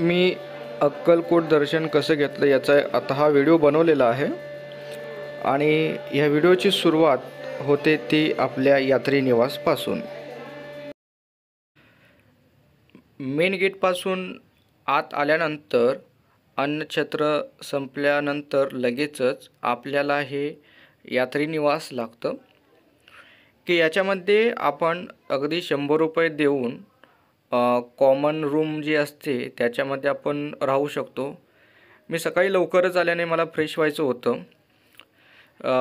मी अक्कलकोट दर्शन कसं घेतलं याचा आता हा व्हिडिओ बनवलेला आहे आणि ह्या व्हिडिओची सुरुवात होते ती आपल्या यात्री निवासपासून। मेन गेटपासून आत आल्यानंतर अन्नछत्र संपल्यानंतर लगेचच आपल्याला हे यात्री निवास लागतं की याच्यामध्ये आपण अगदी 100 रुपये देऊन कॉमन रूम जी असते त्याच्यामध्ये आपण राहू शकतो। मी सकाळी लवकरच आल्याने मला फ्रेश व्हायचं होतं,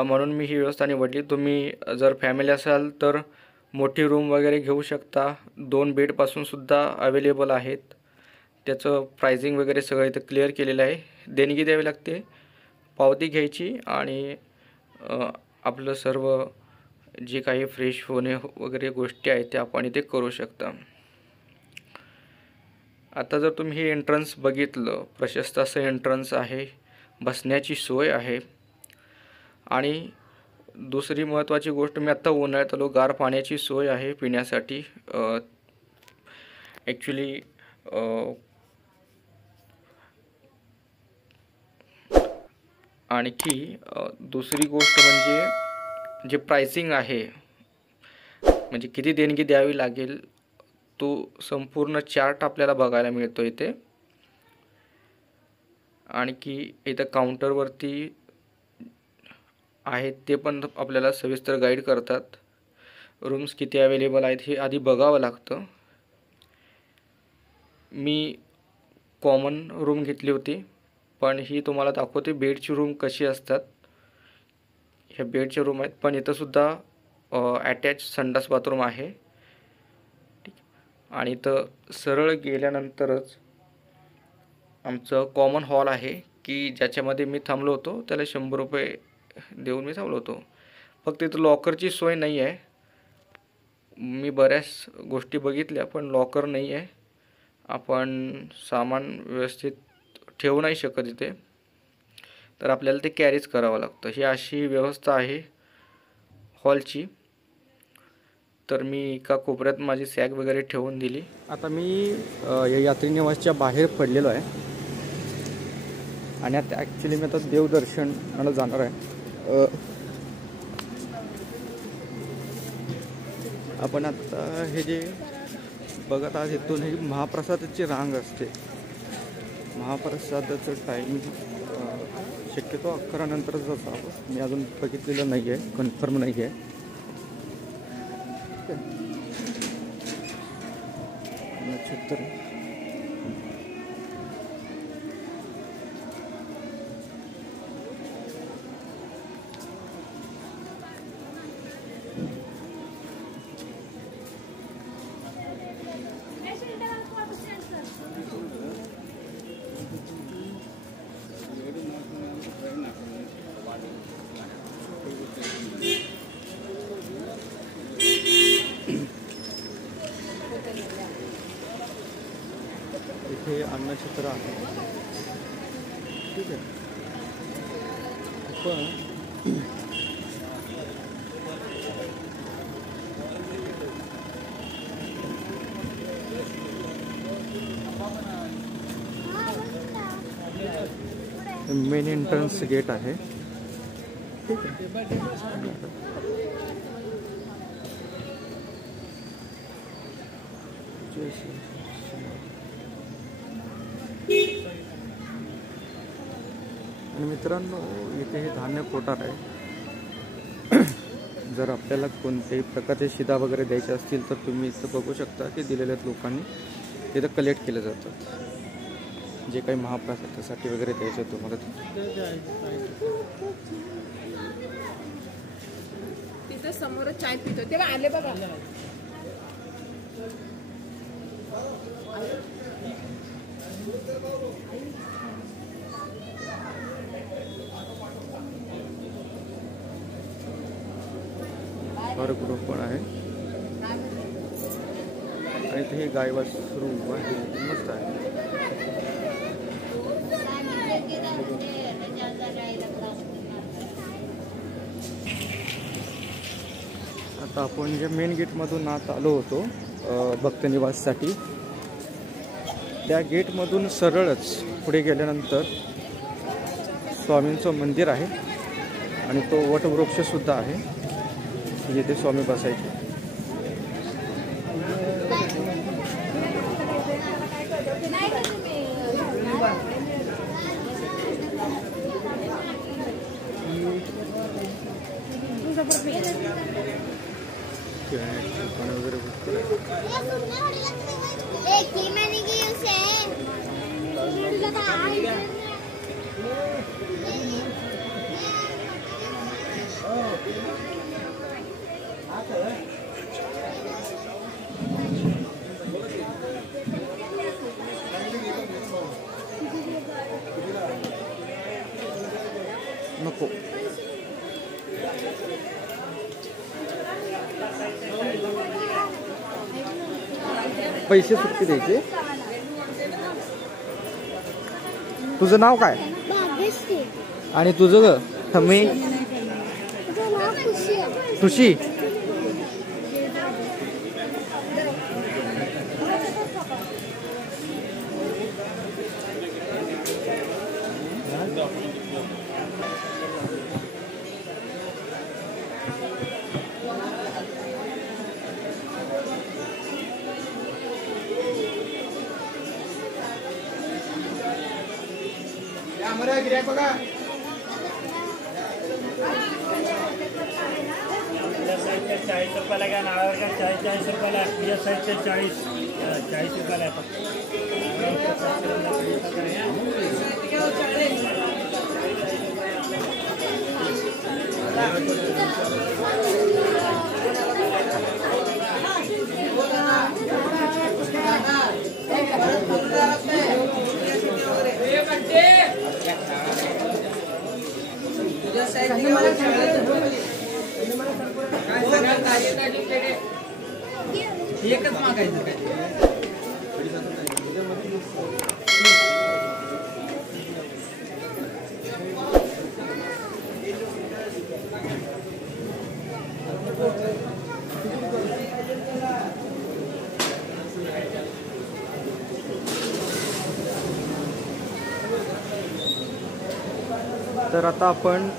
म्हणून मी ही व्यवस्था निवडली। तुम्ही जर फॅमिली असाल तर मोठी रूम वगैरे घेऊ शकता। 2 बेडपासून सुद्धा अवेलेबल आहेत। त्याचं प्राइसिंग वगैरे सगळं इथं क्लिअर केलेलं आहे। देणगी द्यावी लागते, पावती घ्यायची आणि आपलं सर्व जे काही फ्रेश होणे वगैरे गोष्टी आहेत त्या आपण इथे करू शकता। आता जर तुम्ही हे एंट्रन्स बघितलं, प्रशस्त असं एंट्रन्स आहे, बसण्याची सोय आहे। आणि दुसरी महत्त्वाची गोष्ट, मी आता उन्हाळ्यात आलो, गार पाण्याची सोय आहे पिण्यासाठी। ॲक्च्युली आणखी दुसरी गोष्ट म्हणजे जे प्राइसिंग आहे, म्हणजे किती देणगी द्यावी लागेल तो संपूर्ण चार्ट आपल्याला बघायला मिळतो इथे। आणखी इथं काउंटरवरती आहेत ते पण आपल्याला सविस्तर गाईड करतात। रूम्स किती अवेलेबल आहेत हे आधी बघावं लागतं। मी कॉमन रूम घेतली होती, पण ही तुम्हाला दाखवते बेडची रूम कशी असतात। ह्या बेडचे रूम आहेत, पण इथं सुद्धा अटॅच संडास बाथरूम आहे। आणि इथं सरळ गेल्यानंतरच आमचं कॉमन हॉल आहे की ज्याच्यामध्ये मी थांबलो होतो, त्याला 100 रुपये देऊन मी थांबलो होतो। फक्त इथं लॉकरची सोय नाही आहे। मी बऱ्याच गोष्टी बघितल्या पण लॉकर नाही आहे। आपण सामान व्यवस्थित ठेवू नाही शकत इथे, तर आपल्याला ते कॅरीच करावं लागतं। ही अशी व्यवस्था आहे हॉलची। तर मी एका कोपऱ्यात माझी सॅग वगैरे ठेवून दिली। आता मी या यात्री निवासच्या बाहेर पडलेलो आहे आणि आता ॲक्च्युली मी आता देवदर्शनाला जाणार आहे। आपण आता हे जे बघत आहात इथून ही महाप्रसादाची रांग असते। महाप्रसादाचं टायमिंग शक्यतो 11 नंतरच असावं। मी अजून बघितलेलं नाही आहे, कन्फर्म नाही आहे। नक्षत्र इथे अन्नछत्र आहे, ठीक आहे। पण मेन एंट्रन्स गेट आहे, ठीक आहे। आणि मित्रांनो, इथे हे धान्य कोठार आहे। जर आपल्याला कोणत्याही प्रकारचे शिदा वगैरे द्यायचे असतील तर तुम्ही इथं बघू शकता की दिलेल्या लोकांनी तिथं कलेक्ट केले जातात। जे काही महाप्रसादासाठी वगैरे द्यायचं तुम्हाला तिथं समोर चाय पितो तेव्हा आले बघा। ग्रुप पण आहे आणि ते हे गाय वासरू आहे, मस्त आहे। आता आपण जे मेन गेटमधून आत आलो होतो भक्त निवाससाठी, त्या गेटमधून सरळच पुढे गेल्यानंतर स्वामींचं मंदिर आहे आणि तो वटवृक्षसुद्धा आहे जिथे स्वामी बसायचे. नको पैसे सुट्टी द्यायचे. तुझं नाव काय आणि तुझं ग मी खुशी. बघा ₹40 का नावावर का ₹40 या साईडचे 40 रुपयाला आहे फक्त. एकच मागायचं काय. तर आता आपण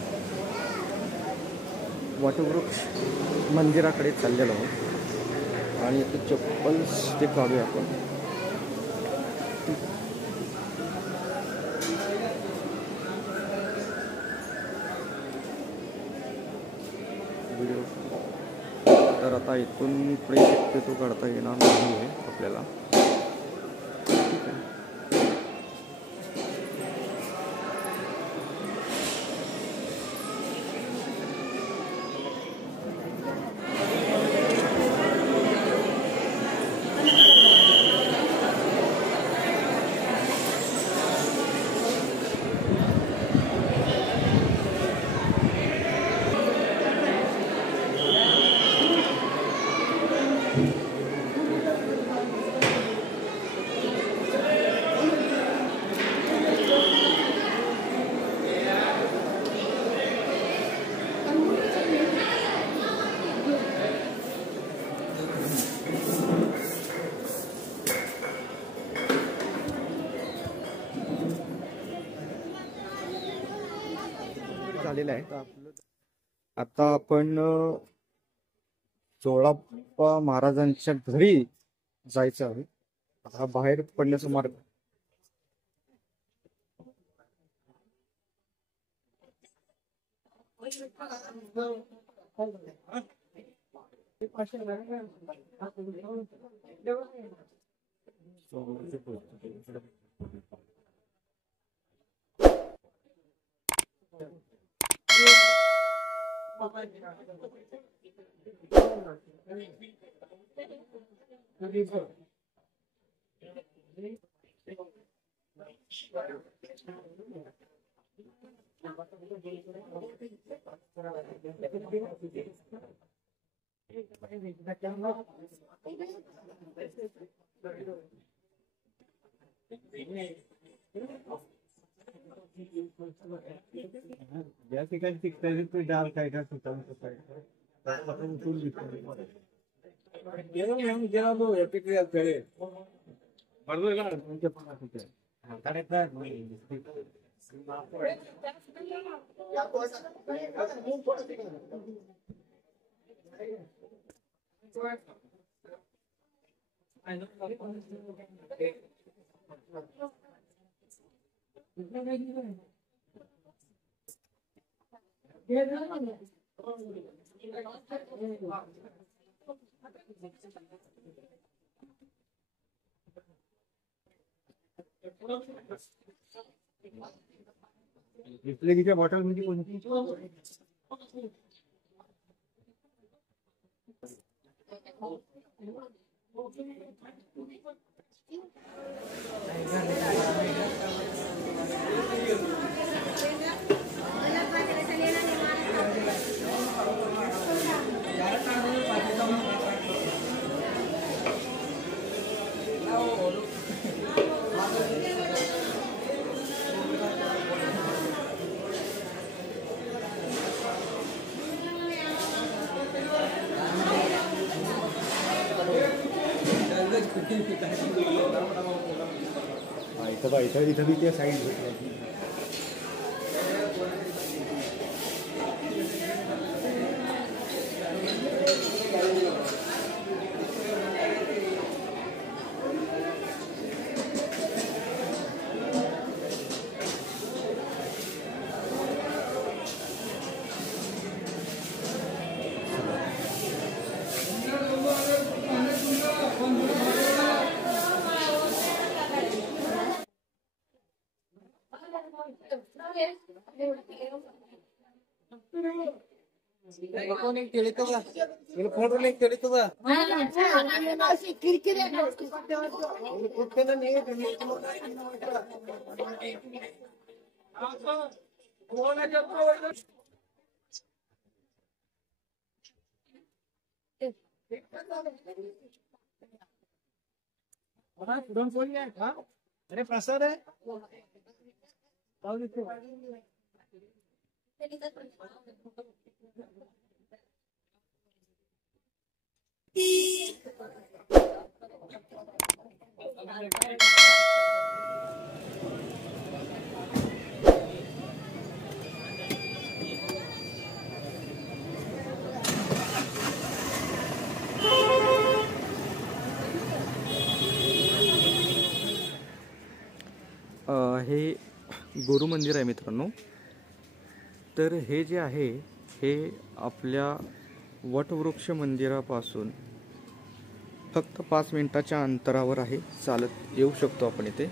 वटवृक्ष मंदिराकडे चाललेलो आहोत आणि इथे चप्पल्स ते काढूया आपण. व्हिडिओ तर आता इथून पुढे शक्यतो काढता येणार नाही आहे आपल्याला. ठीक आहे. झालेलं आहे. आता आपण जोळाप्पा महाराजांच्या घरी जायचं आहे. हा बाहेर पडण्याचा मार्ग. या ठिकाणी शिकता तो डाल काय का सुद्धा गेलो गेला तो एपिक्रिया करे बिस्लरीच्या बॉटल म्हणजे कोणती? इथं बी त्या साईड भेटल्या. अरे प्रसाद आहे. हे गुरु मंदिर आहे मित्रांनो. तर हे जे आहे हे आपल्या वटवृक्ष मंदिरापासून फक्त 5 मिनिटाच्या अंतरावर आहे. चालत येऊ शकतो आपण इथे.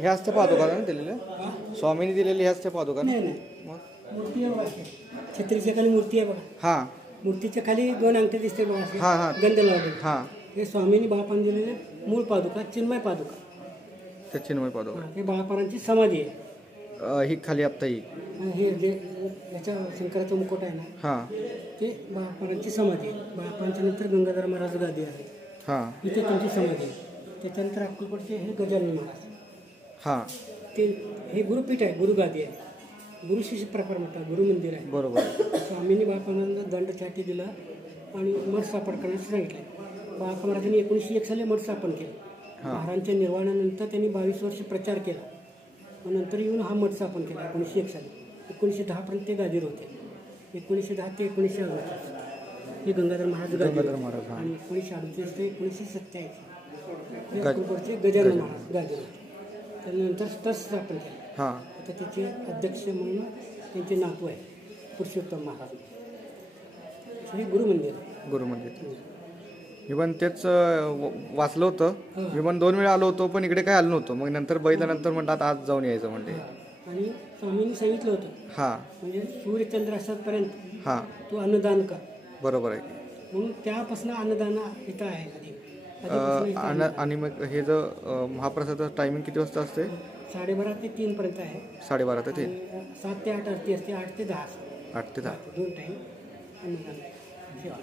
ह्या असते पादुका ना दिलेल्या स्वामींनी दिलेली ह्या असते पादुका नाही नाही मग मूर्ती आहे बघा छत्रीच्या खाली मूर्ती आहे बघा हां मूर्तीच्या खाली 2 अंगठे दिसते बघा असे हां हां गंध लावले हां हे स्वामींनी बाळापान दिलेले मूळ पादुका चिन्मय पादुका ते चिन्मय पादुका हे बाळापानांची समाधी आहे ही खाली आत्ता ही आणि हे जे याच्या शंकराचं मुकुट आहे ना हां ते बाळापानांची समाधी आहे बाळापानच्या नंतर गंगाधर महाराज गादी आहे हां इथे त्यांची समाधी आहे त्याच्यानंतर अक्कलकोटचे हे गजानन महाराज हां ते हे गुरुपीठ आहे गुरुगादी आहे गुरु शिष्य प्रकार म्हणतात गुरु मंदिर आहे बरोबर स्वामींनी बाळापानांना दंड छाती दिला आणि मठ स्थापन करण्यास सांगितले बाळापा महाराजांनी 1901 साली मठ स्थापन केलं महाराजांच्या निर्वाणानंतर त्यांनी 22 वर्ष प्रचार केला मग नंतर येऊन हा मठ स्थापन केला 1901 साली 1910 पर्यंत ते गादीवर होते 1910 ते 1938 हे गंगाधर महाराज गादीवर महाराज आणि 1938 ते 1987 हे अक्कलकोटचे गजानन महाराज गादीवर होते त्यानंतर ट्रस्ट स्थापन केलं हां आता त्याचे अध्यक्ष म्हणून त्यांचे नातू आहे पुरुषोत्तम महाराज हे गुरुमंदिर आहे गुरुमंदिर मी पण तेच वाचलं होतं मी पण 2 वेळा आलो होतो पण इकडे काय आलो नव्हतं मग नंतर बघितल्यानंतर म्हणतात आज जाऊन यायचं म्हणते आणि स्वामींनी सांगितलं होतं हां म्हणजे सूर्यचंद्र असतपर्यंत हां तू अन्नदान कर बरोबर आहे म्हणून त्यापासून अन्नदान इथं आहे आधी आणि मग हे जर महाप्रसादाचं टायमिंग किती वाजता असते 12:30 ते 3 पर्यंत आहे 12:30 ते 3 आणि 7 ते 8 आरती असते 8 ते 10 8 ते 10 2 टाईम अन्नदान सेवा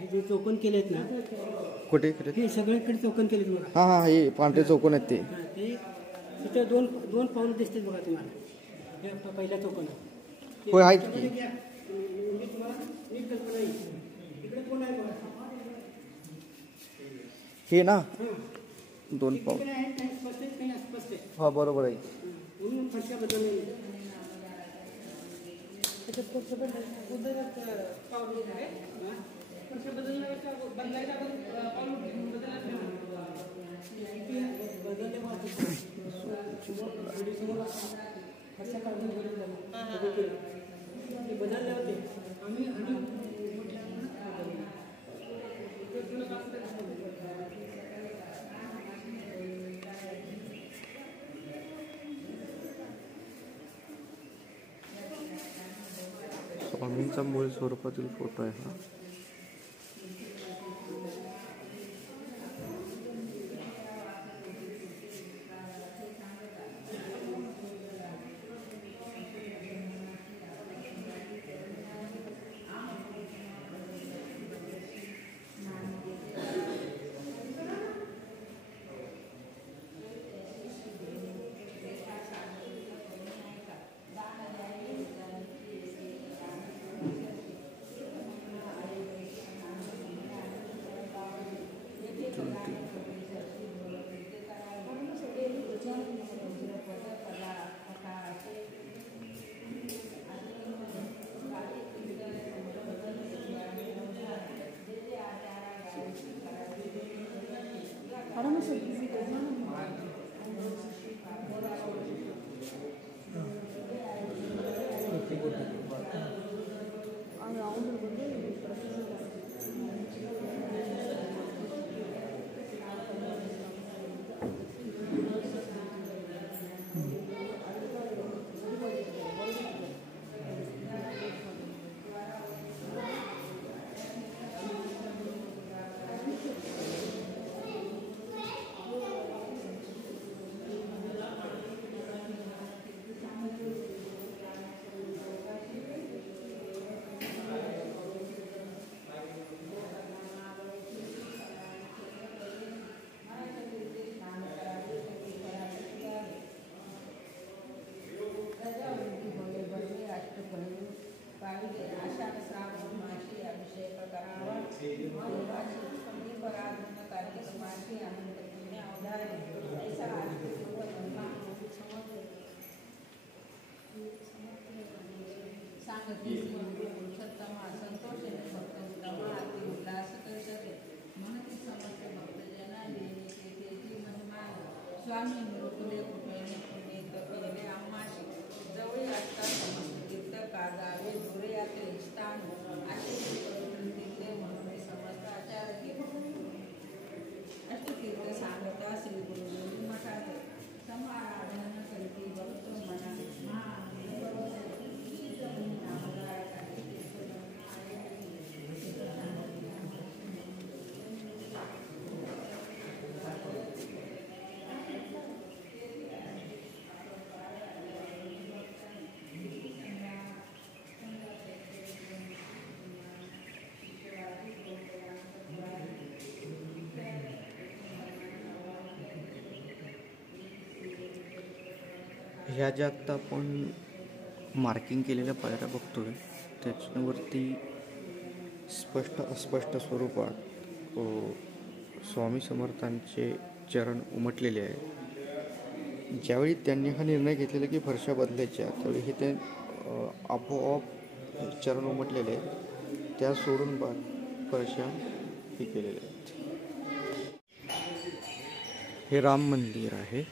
हे जे चौकन केलेत ना कुठे हे सगळीकडे चौकन केलेत बघा हां हां हे पांढरे चौकोन आहेत ते हा, ते तिथं दोन पाऊल दिसतात बघा तुम्हाला हे पहिल्या चौकन होय आहेत की म्हणजे तुम्हाला नीट कल्पना येईल इकडे कोण आहे बघा हे ना हां 2 पाऊल इकडे आहे काही स्पष्ट आहे काही अस्पष्ट आहे हा बरोबर आहे म्हणून फरशा बदलल्या बदलले होते आम्ही स्वामींचा मूळ स्वरूपातील फोटो आहे हा स्वामी गुरुकुले कुटुंबे कपिले आम्हाशी जवळ असता समस्तीर्थ कागावे दुरे यात्रे स्थान असे तीर्थ म्हणून समस्त आचार्य अष्टतीर्थ सांगता श्री गुरु मठात समाराधन करीती भक्त मना ह्या ज्या आत्ता आपण मार्किंग केलेल्या पायऱ्या बघतोय त्याच्यावरती स्पष्ट अस्पष्ट स्वरूपात स्वामी समर्थांचे चरण उमटलेले आहे. ज्यावेळी त्यांनी हा निर्णय घेतलेला की फरशा बदलायच्या त्यावेळी हे ते आपोआप चरण उमटलेले आहेत, त्या सोडून फरशा हे केलेले आहेत. हे राम मंदिर आहे.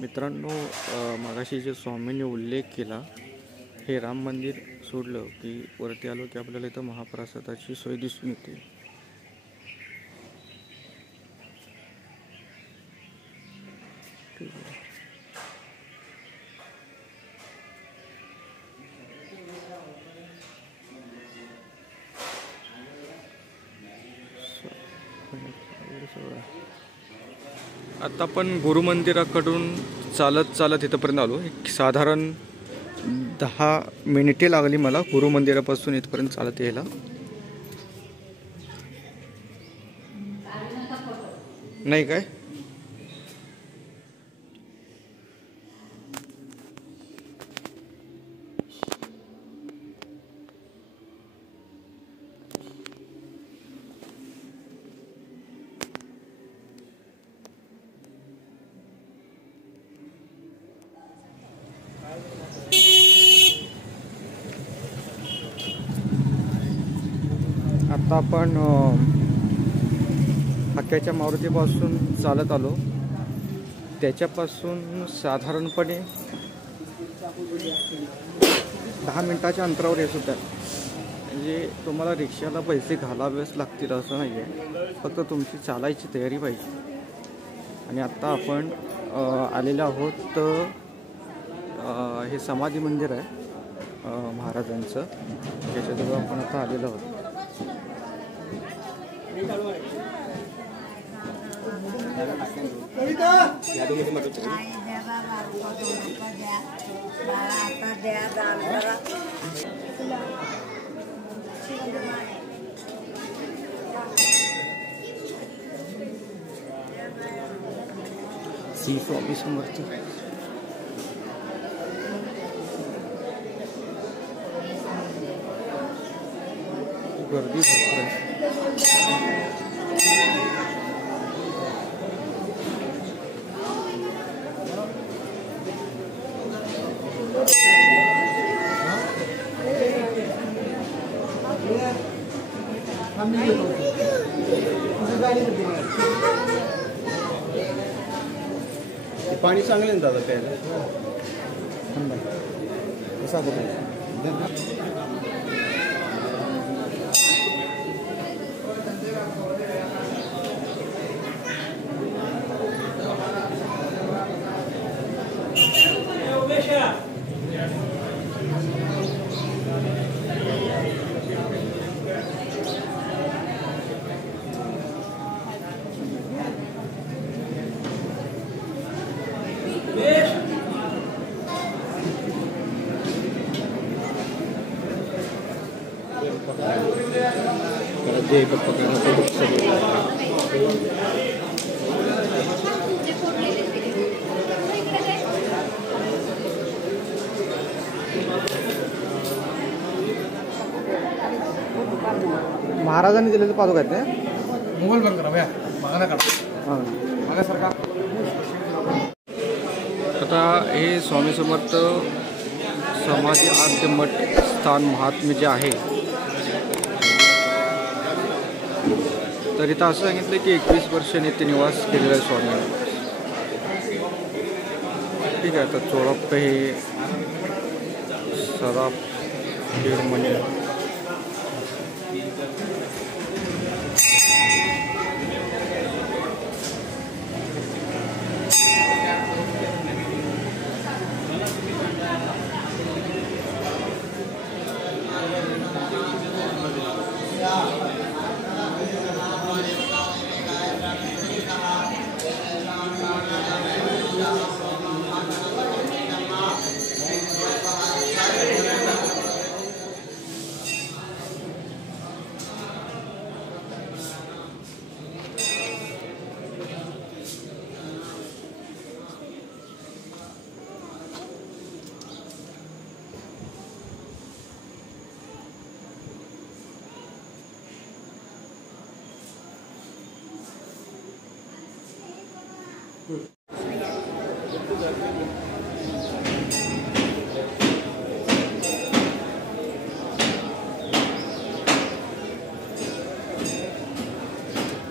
मित्रांनो, मगाशी जे स्वामींनी उल्लेख केला, हे राम मंदिर सोडलं की वरती आलो की आपल्याला इथं महाप्रसादाची सोय दिसून येते. आता आपण गुरुमंदिराकडून चालत इथपर्यंत आलो. एक साधारण 10 मिनिटे लागली मला गुरुमंदिरापासून इथपर्यंत चालत यायला. नाही काय आता आपण हक्क्याच्या मारुतीपासून चालत आलो. त्याच्यापासून साधारणपणे 10 मिनिटाच्या अंतरावर येत होतं. म्हणजे तुम्हाला रिक्षाला पैसे घालावेच लागतील असं नाही आहे, फक्त तुमची चालायची तयारी पाहिजे. आणि आत्ता आपण आलेलो आहोत तर हे समाधी मंदिर आहे महाराजांचं, त्याच्याजवळ आपण आता आलेलो आहोत. श्री स्वामी समर्थ. गर्दी भरपूर आहे. पाणी चांगलं ना दादा प्यायला. महाराजांनी दिलेले पादुका आहेत ना. मोबाईल बंद करा भैया, मागा काढा, मागा सरका. आता हे स्वामी समर्थ समाधी आद्य मठ स्थान महात्म्य जे आहे, तर इथं असं सांगितलं की 21 वर्ष नित्य निवास केलेला आहे स्वामी. ठीक आहे. आता चोळप्पा हे सराफ दीडमणी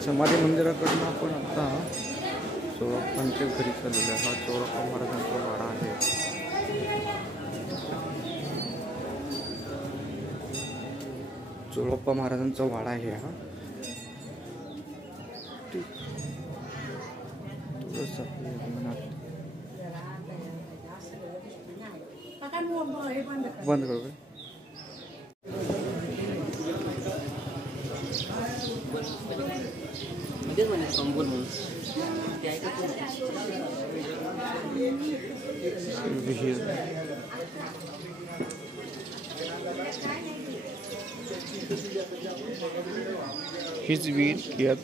समाधी मंदिराकडनं आपण आता चोळप्पांच्या घरी चाललेलो आहे. हा चोळप्पा महाराजांचा वाडा आहे. चोळप्पा महाराजांचा वाडा आहे हा. बंद करू का? हीच वीर यात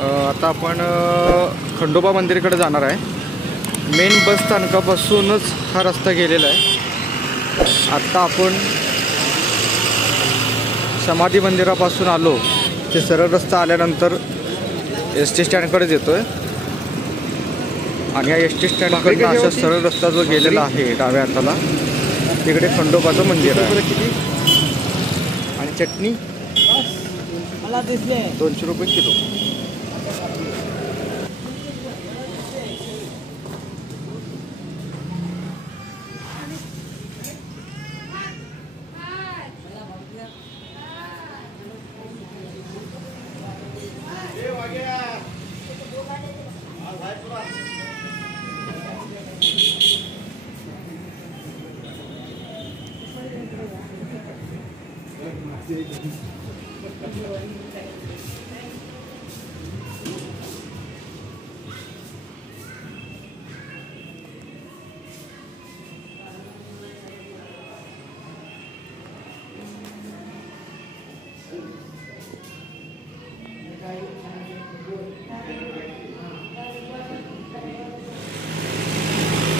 आता आपण खंडोबा मंदिराकडे जाणार आहे. मेन बस स्थानकापासूनच हा रस्ता गेलेला आहे. आत्ता आपण समाधी मंदिरापासून आलो ते सरळ रस्ता आल्यानंतर ST स्टँडकडेच येतो आहे. आणि या ST स्टँडकडनं असा सरळ रस्ता जो गेलेला आहे डाव्या हाताला, तिकडे खंडोबाचं मंदिर आहे. आणि चटणी 200 रुपये किलो.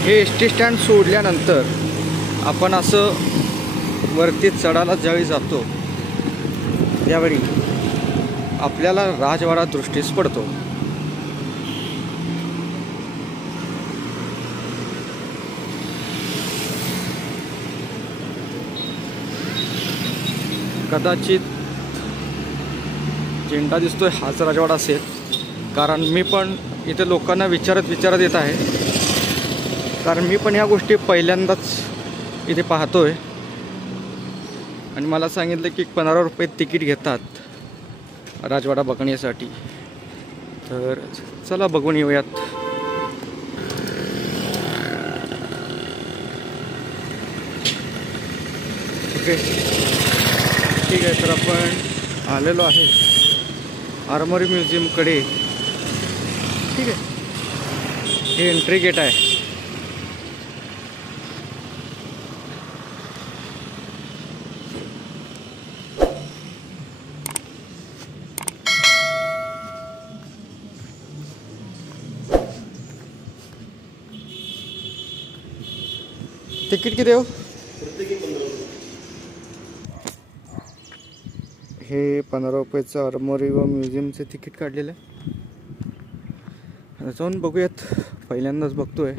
हे एस टी स्टँड सोडल्यानंतर आपण असं वरती चढायला ज्यावेळी जातो त्यावेळी आपल्याला राजवाडा दृष्टीस पडतो. कदाचित झेंडा दिसतोय हाच राजवाडा असेल, कारण मी पण इथे लोकांना विचारत येत आहे, कारण मी पण ह्या गोष्टी पहिल्यांदाच इथे पाहतोय. आणि मला सांगितलं की 15 रुपये तिकीट घेतात राजवाडा बघण्यासाठी. तर चला बघून येऊयात. ओके, ठीक आहे. तर आपण आलेलो आहे आर्मरी म्युझियमकडे. ठीक आहे, हे एंट्री गेट आहे. तिकीट किती हो? हे 15 रुपयाचं आर्मरी व म्युझियमचं तिकीट काढलेलं आहे. जाऊन बघूयात, पहिल्यांदाच बघतोय.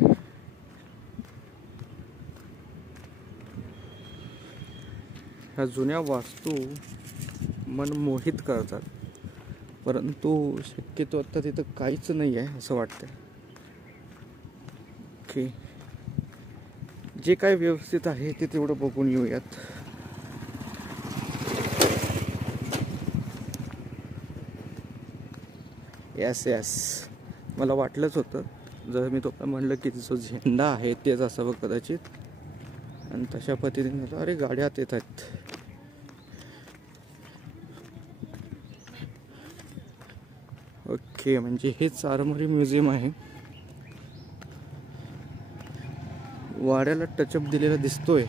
ह्या जुन्या वास्तू मन मोहित करतात, परंतु शक्यतो आता तिथं काहीच नाही आहे असं वाटतंय. ओके, जे काय व्यवस्थित आहे ते तेवढं बघून येऊयात. यस, मला वाटलंच होतं. जर मी तो म्हणलं की जो झेंडा आहे तेच असावं कदाचित, आणि तशा पद्धतीने अरे गाड्या आत येत आहेत. ओके, म्हणजे हेच आर्मरी म्युझियम आहे. वाड्याला टचअप दिलेला दिसतोय.